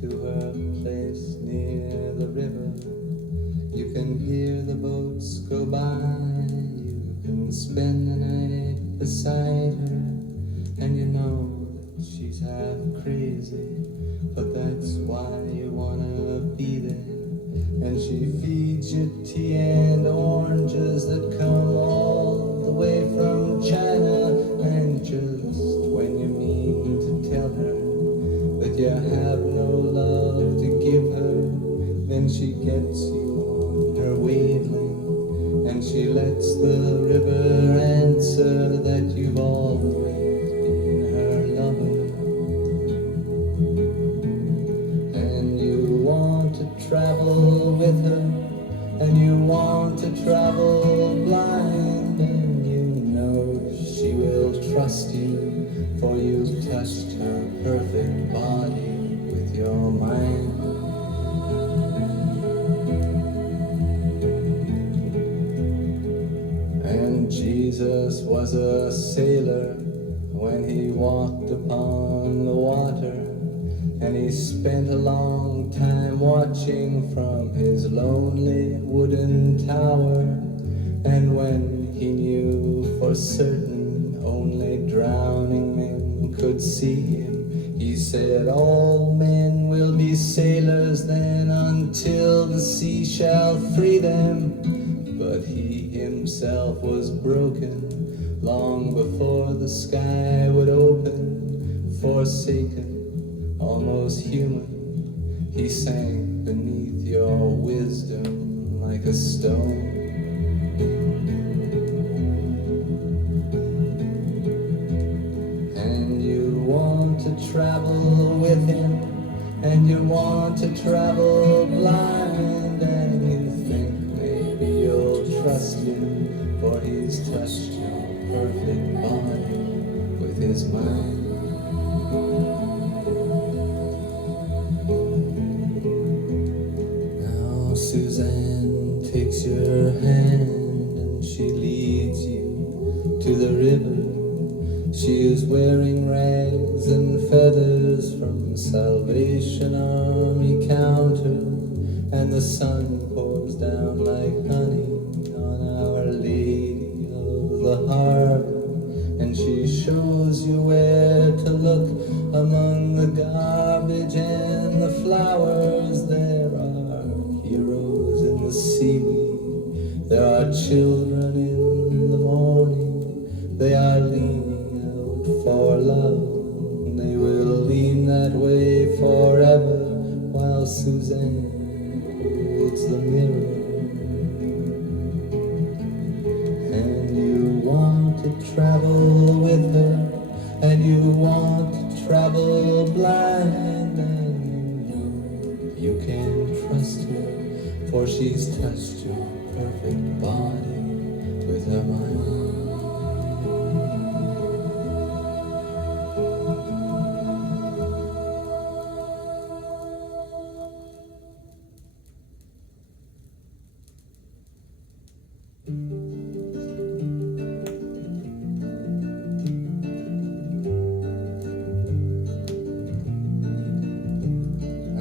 to her place near the river. You can hear the boats go by. You can spend the night beside her. And you know that she's half crazy, but that's why you wanna be there. And she feeds you tea and oranges that come all the way from China. And just when you mean to tell her that you have no love to give her, then she gets you on her wavelength, and she lets the river answer that you've always been her lover. And you want to travel with her, and you want to travel blind, and you know she will trust you, for you've touched her perfect body with your mind. And Jesus was a sailor when he walked upon the water, and he spent a long time watching from his lonely wooden tower. And when he knew for certain only drowning men could see him, he said, all men will be sailors then until the sea shall free them. But he himself was broken long before the sky would open. Forsaken, almost human, he sank beneath your wisdom like a stone. And you want to travel with him, and you want to travel blind, and you think maybe you'll trust him, for he's touched your perfect body with his mind. Now Suzanne takes your hand and she leads you to the river. She is wearing rags and feathers from Salvation Army counter, and the sun pours down like honey on Our Lady of the Harbor. And she shows you where to look among the garbage and the flowers. There are heroes in the seaweed, there are children in the morning. They are leaning out for love, and they will lean that way forever, while Suzanne holds the mirror. And you want to travel with her, and you want to travel blind, and you know you can trust her, for she's touched your perfect body with her mind.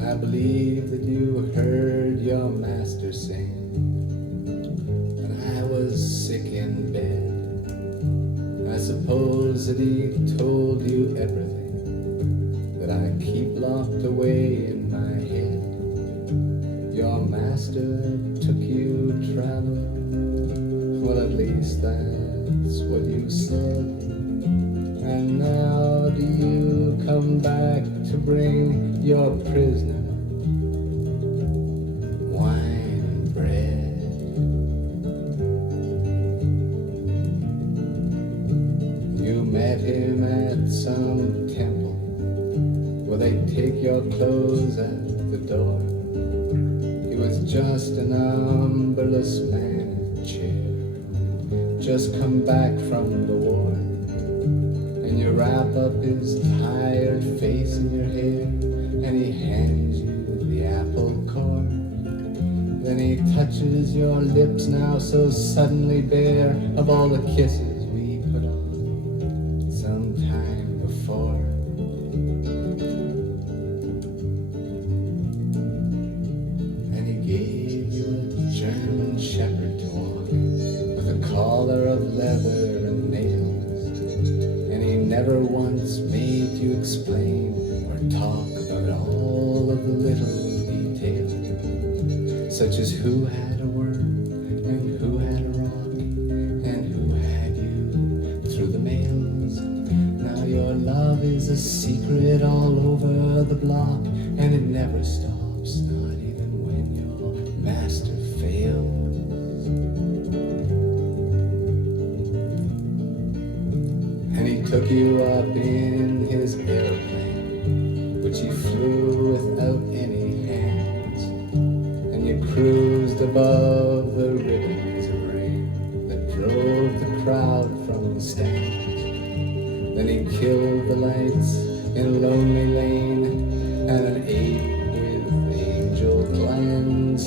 I believe that you heard your master sing when I was sick in bed. I suppose that he told you everything that I keep locked away in my head. Your master took you traveling, well, at least that's what you said. And now do you come back to bring your prisoner wine and bread? You met him at some temple where they take your clothes at the door. He was just an umberless man in a chair, just come back from the war. And you wrap up his tired face in your hair, and he hands you the apple core. Then he touches your lips now so suddenly bare of all the kisses we put on some time before. such as who had a word and who had a rock and who had you through the mails. Now your love is a secret all over the block, and it never stops, not even when your master fails. And he took you up in his airplane, which he flew without any hands, and you cruised above the ribbons of rain that drove the crowd from the stands. Then he killed the lights in Lonely Lane and an ape with angel glands.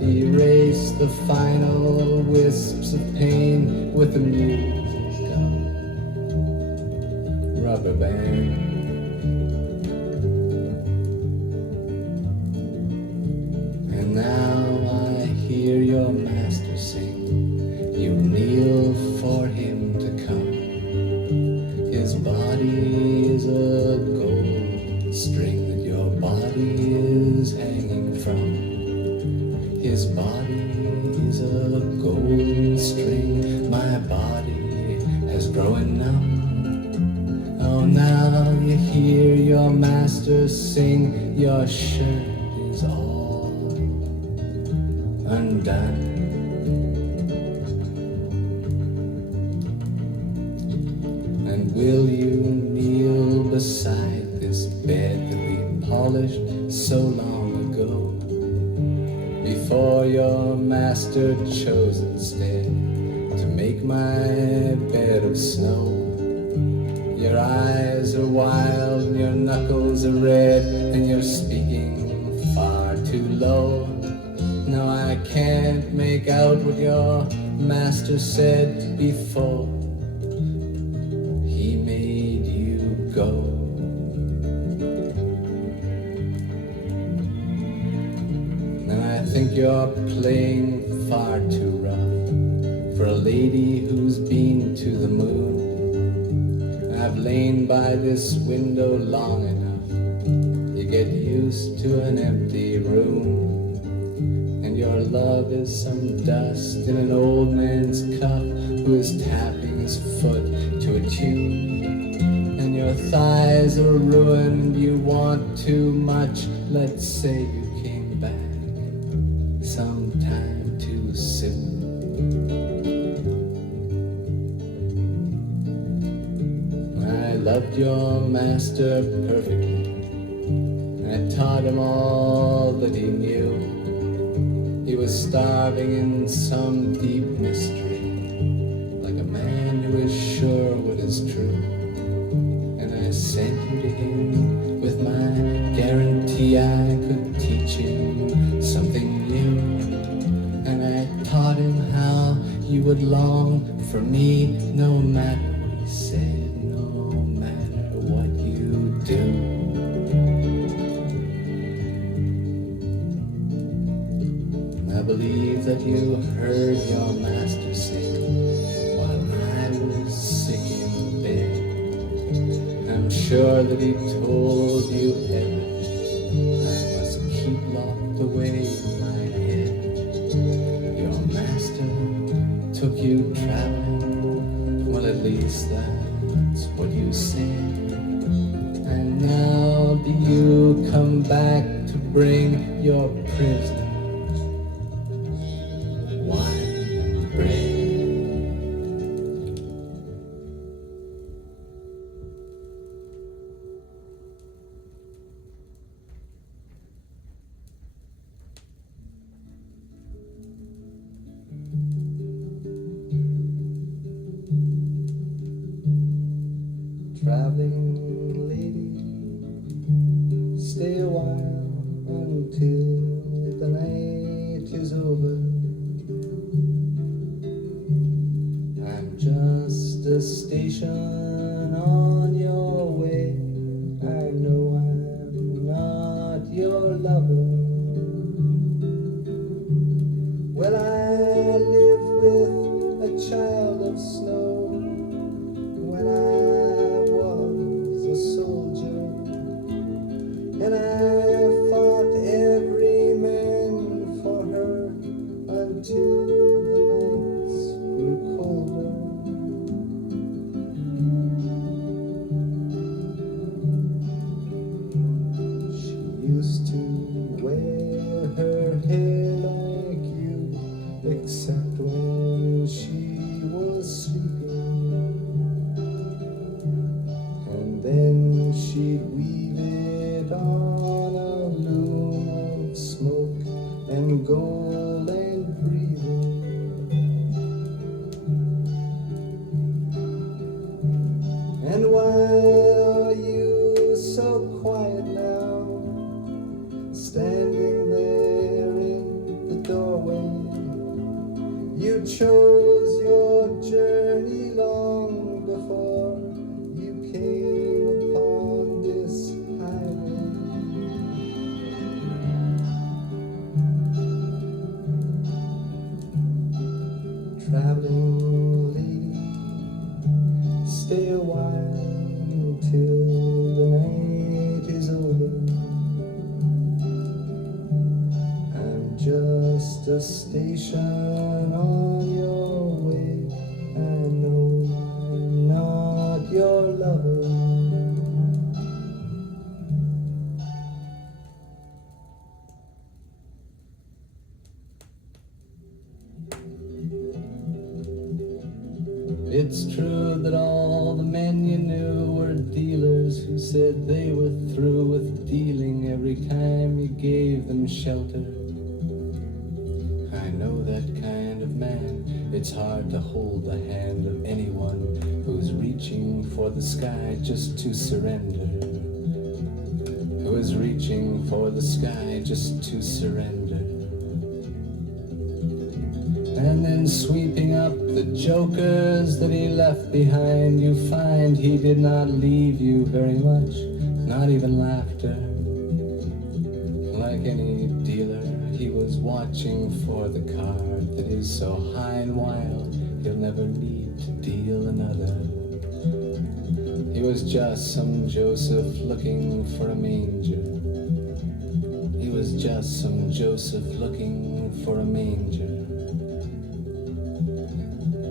He erased the final wisps of pain with the music of Rubber Band. And now I hear your master sing. You kneel for him to come. His body is a gold string that your body is hanging from. His body is a golden string. My body has grown numb. Oh, now you hear your master sing. Your shirt is all undone. And will you kneel beside this bed that we polished so long ago? Before your master chose instead to make my bed of snow. Your eyes are wild and your knuckles are red, and you're speaking far too low. No, I can't make out what your master said before he made you go. I think you're playing far too rough for a lady who's been to the moon. I've lain by this window long enough. You get used to an empty room, and your love is some dust in an old man's cup who is tapping his foot to a tune. And your thighs are ruined, you want too much. Let's say you came back sometime too soon. I loved your master perfectly. I taught him all that he knew. He was starving in some deep mystery, like a man who is sure what is true. And I sent you to him with my guarantee I could teach him something new. And I taught him how you would long for me, no matter what he said, no matter what you do. I believe that you heard your master sing while I was sick in bed. I'm sure that he told you everything I must keep locked away in my head. Your master took you traveling, well, at least that's what you said. And now do you come back to bring your prisoner wine and bread? Traveling lady, stay a while until the night is over. I'm just a station on your way. I know I'm not your lover. Well, I live with a child of snow when I was a soldier, and I fought every man for her wear her hair like you, except when she was sleeping. And then she'd weave it on a loom of smoke and gold and breathing. And why are you so quiet now, standing there in the doorway? You chose your journey long before you came upon this highway. Traveling lady, stay a while till the night is over. I'm just a station on your way. I know I'm not your lover. It's true that all the men you knew were dealers who said they were through with dealing every time you gave them shelter. I know that kind of man. It's hard to hold the hand of anyone who's reaching for the sky just to surrender. Who is reaching for the sky just to surrender. And then sweeping up the jokers that he left behind, you find he did not leave you very much, not even laughter. Like any dealer, he was watching for the card that is so high and wild, he'll never need to deal another. He was just some Joseph looking for a manger. He was just some Joseph looking for a manger.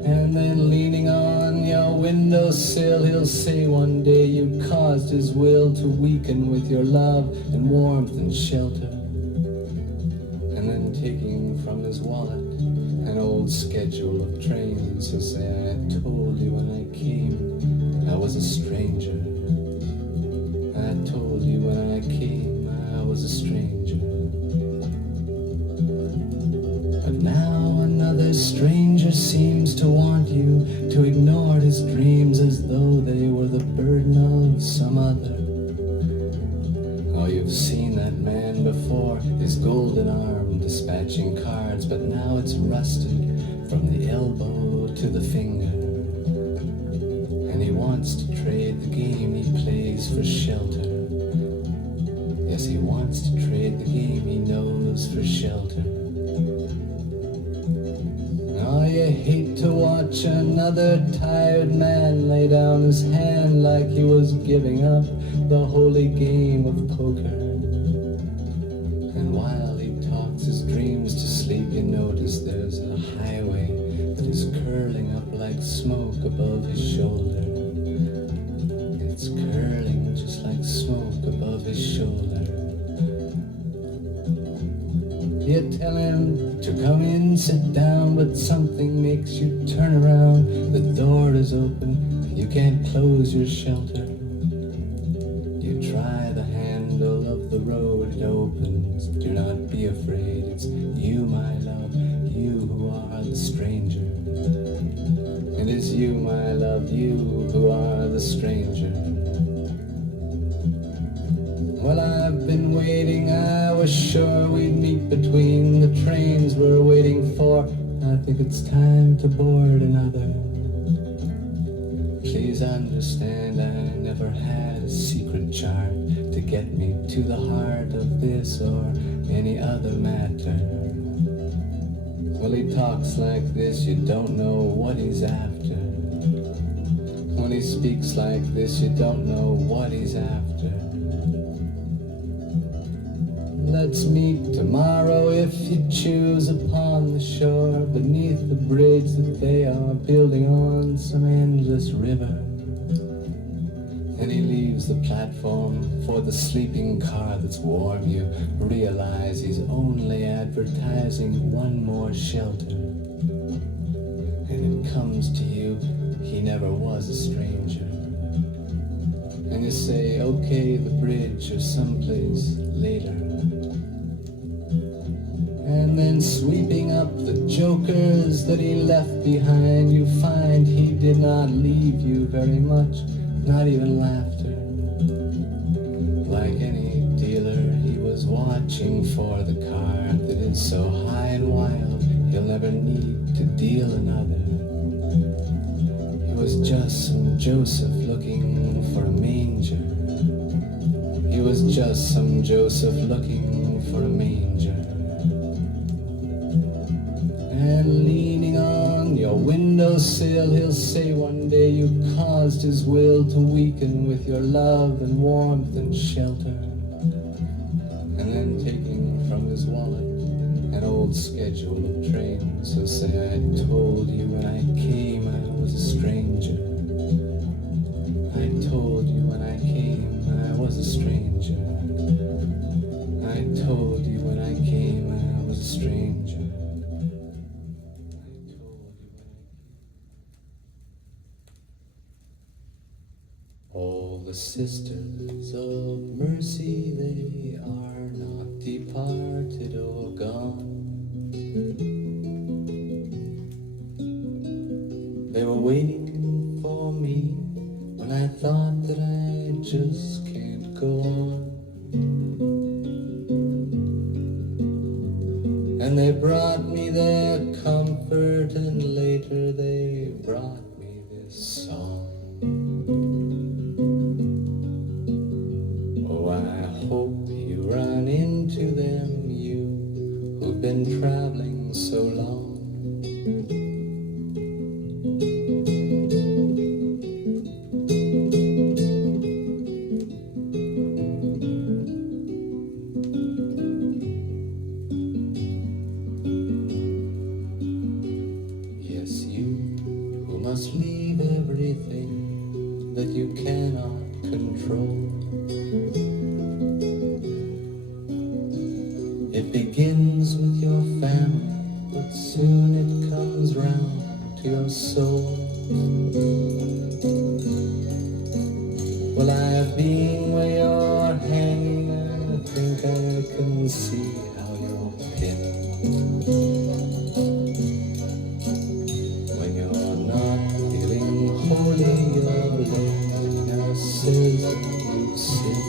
And then leaning on your windowsill, he'll say one day you caused his will to weaken with your love and warmth and shelter. And then taking from his wallet an old schedule of trains, he'll say, I told you when I came I was a stranger. I told you when I came I was a stranger. But now another stranger seems to want you to ignore his dreams as though they were the burden of some other. Oh, you've seen that man before, his golden arm dispatching cards, but now it's rusted from the elbow to the finger. And he wants to trade the game he plays for shelter. Yes, he wants to trade the game he knows for shelter. Oh, you hate to watch another tired man lay down his hand like he was giving up the holy game of poker. And while he talks his dreams to sleep, you notice there's a highway that is curling up like smoke above his shoulder. It's curling just like smoke above his shoulder. You tell him to come in, sit down, but something makes you turn around. The door is open, you can't close your shelter. You try the handle of the road, it opens. Do not be afraid, it's you, my love, you who are the stranger. It is you, my love, you who are the stranger. Well, I've been waiting, I was sure we'd meet between the trains we're waiting for. I think it's time to board another. Please understand, I never had a secret chart to get me to the heart of this or any other matter. Well, he talks like this, you don't know what he's after. When he speaks like this, you don't know what he's after. Let's meet tomorrow if you choose upon the shore, beneath the bridge that they are building on some endless river. And he leaves the platform for the sleeping car that's warm. You realize he's only advertising one more shelter. And it comes to you, he never was a stranger. And you say, okay, the bridge or someplace later. And then sweeping up the jokers that he left behind, you find he did not leave you very much, not even laughter. Like any dealer, he was watching for the card that is so high and wild, he'll never need to deal another. He was just some Joseph looking for a manger. He was just some Joseph looking for a manger. And leaning on your windowsill, he'll say one day you caused his will to weaken with your love and warmth and shelter. And then taking from his wallet an old schedule of trains, he'll say, I told you when I came I was a stranger. I told you when I came I was a stranger. I told you when I came I was a stranger. All the sisters of mercy, they are not departed or gone. They were waiting for me when I thought that I just can't go on. And they brought me their comfort, and later they brought me this song. Oh, I hope you run into them, you who've been traveling so long. Yes, you who must leave everything that you cannot control. It begins with your family, but soon it comes round to your soul. Well, I've been where you're hanging, and I think I can see how you're pinned. When you're not feeling holy, your loneliness says that you sin.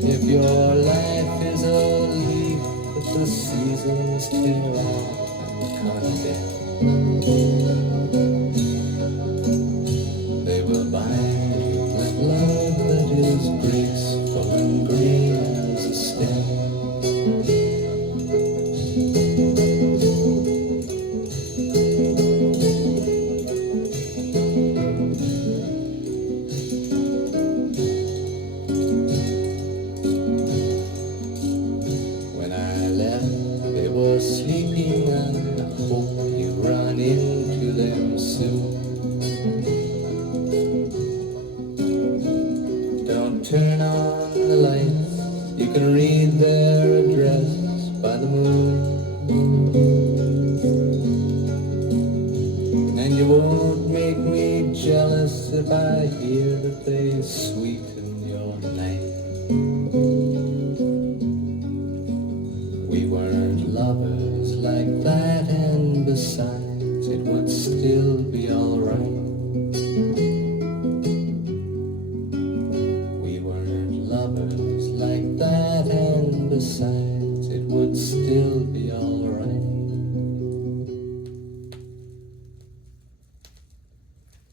If your life is a leaf that the seasons tear out and condemn, they will bind you with love that is graceful and green as a stem. Sleeping, and I hope you run into them soon. Don't turn on the lights, you can read their address by the moon. And you won't make me jealous if I hear that they sweeten your night. We weren't lovers like that, and besides, it would still be alright. We weren't lovers like that, and besides, it would still be